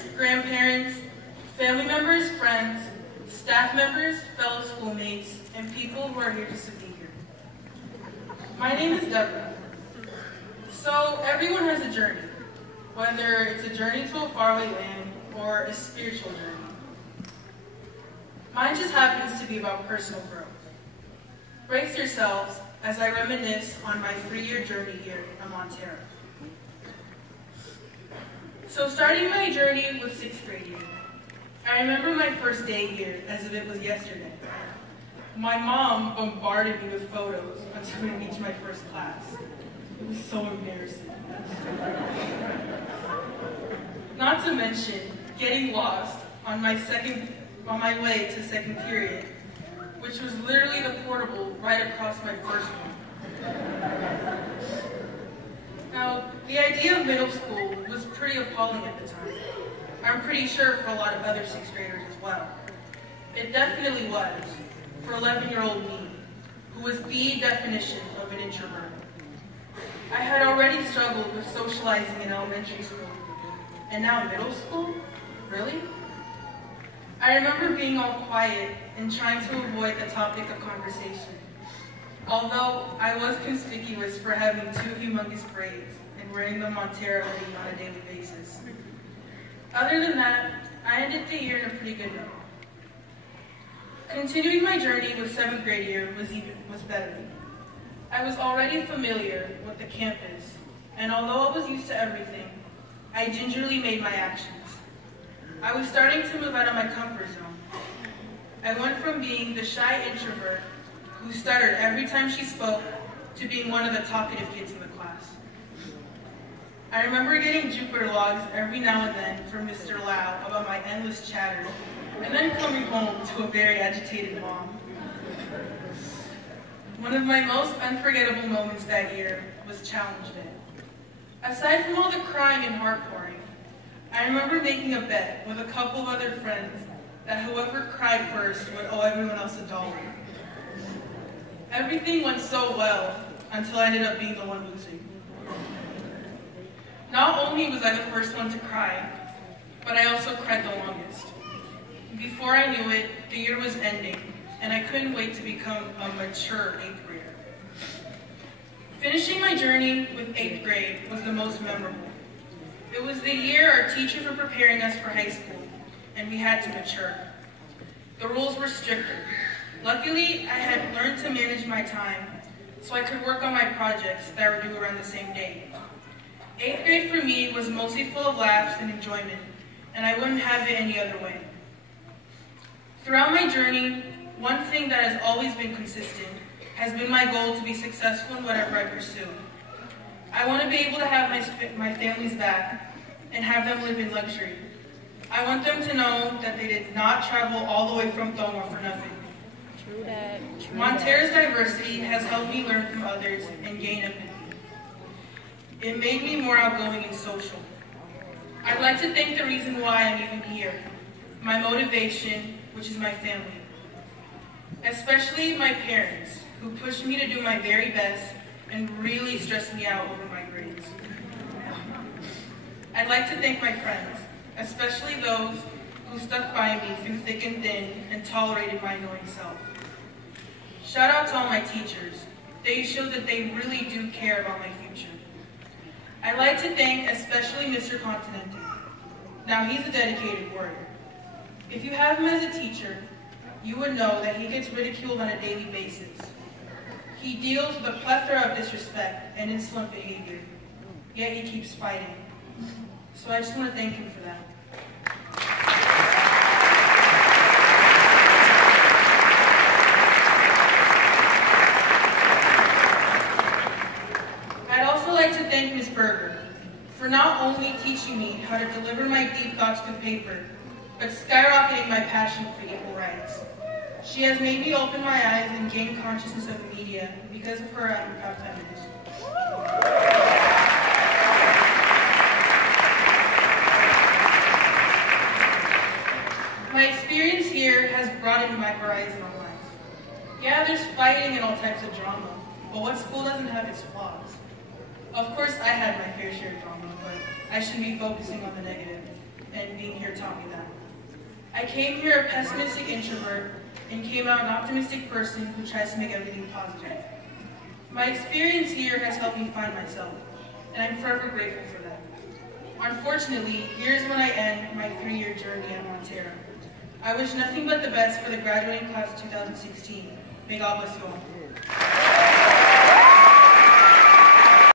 parents, grandparents, family members, friends, staff members, fellow schoolmates, and people who are here just to be here. My name is Deborah. So everyone has a journey, whether it's a journey to a faraway land or a spiritual journey. Mine just happens to be about personal growth. Brace yourselves as I reminisce on my 3-year journey here in Montera. So starting my journey with 6th grade year, I remember my first day here as if it was yesterday. My mom bombarded me with photos until we reached my first class. It was so embarrassing. Not to mention getting lost on my way to second period, which was literally the portable right across my first one. Now, the idea of middle school was pretty appalling at the time. I'm pretty sure for a lot of other 6th graders as well. It definitely was for 11-year-old me, who was the definition of an introvert. I had already struggled with socializing in elementary school, and now middle school? Really? I remember being all quiet and trying to avoid the topic of conversation, although I was conspicuous for having 2 humongous braids and wearing the Montera hoodie on a daily basis. Other than that, I ended the year in a pretty good note. Continuing my journey with 7th grade year was better. I was already familiar with the campus, and although I was used to everything, I gingerly made my actions. I was starting to move out of my comfort zone. I went from being the shy introvert who stuttered every time she spoke to being one of the talkative kids in the class. I remember getting Jupiter logs every now and then from Mr. Lau about my endless chatter, and then coming home to a very agitated mom. One of my most unforgettable moments that year was Challenge Day. Aside from all the crying and heart pouring, I remember making a bet with a couple of other friends that whoever cried first would owe everyone else $1. Everything went so well until I ended up being the one losing. Not only was I the first one to cry, but I also cried the longest. Before I knew it, the year was ending, and I couldn't wait to become a mature 8th grader. Finishing my journey with 8th grade was the most memorable. It was the year our teachers were preparing us for high school, and we had to mature. The rules were stricter. Luckily, I had learned to manage my time, so I could work on my projects that were due around the same day. 8th grade for me was mostly full of laughs and enjoyment, and I wouldn't have it any other way. Throughout my journey, one thing that has always been consistent has been my goal to be successful in whatever I pursue. I want to be able to have my family's back and have them live in luxury. I want them to know that they did not travel all the way from Tonga for nothing. True that. Montera's diversity has helped me learn from others and gain empathy. It made me more outgoing and social. I'd like to thank the reason why I'm even here, my motivation, which is my family. Especially my parents, who pushed me to do my very best and really stressed me out over my grades. I'd like to thank my friends, especially those who stuck by me through thick and thin and tolerated my annoying self. Shout out to all my teachers. They show that they really do care about my future. I'd like to thank especially Mr. Continente. Now he's a dedicated warrior. If you have him as a teacher, you would know that he gets ridiculed on a daily basis. He deals with a plethora of disrespect and insolent behavior, yet he keeps fighting. So I just want to thank him for that. I'd also like to thank Ms. Berger for not only teaching me how to deliver my deep thoughts through paper, but skyrocketing my passion for equal rights. She has made me open my eyes and gain consciousness of the media. Because of her, I'm a proud feminist. My experience here has broadened my horizon on life. Yeah, there's fighting and all types of drama, but what school doesn't have its flaws? Of course, I had my fair share of drama, but I shouldn't be focusing on the negative. and being here taught me that. I came here a pessimistic introvert and came out an optimistic person who tries to make everything positive. My experience here has helped me find myself, and I'm forever grateful for that. Unfortunately, here's when I end my 3-year journey at Montera. I wish nothing but the best for the graduating class of 2016. May God bless you all.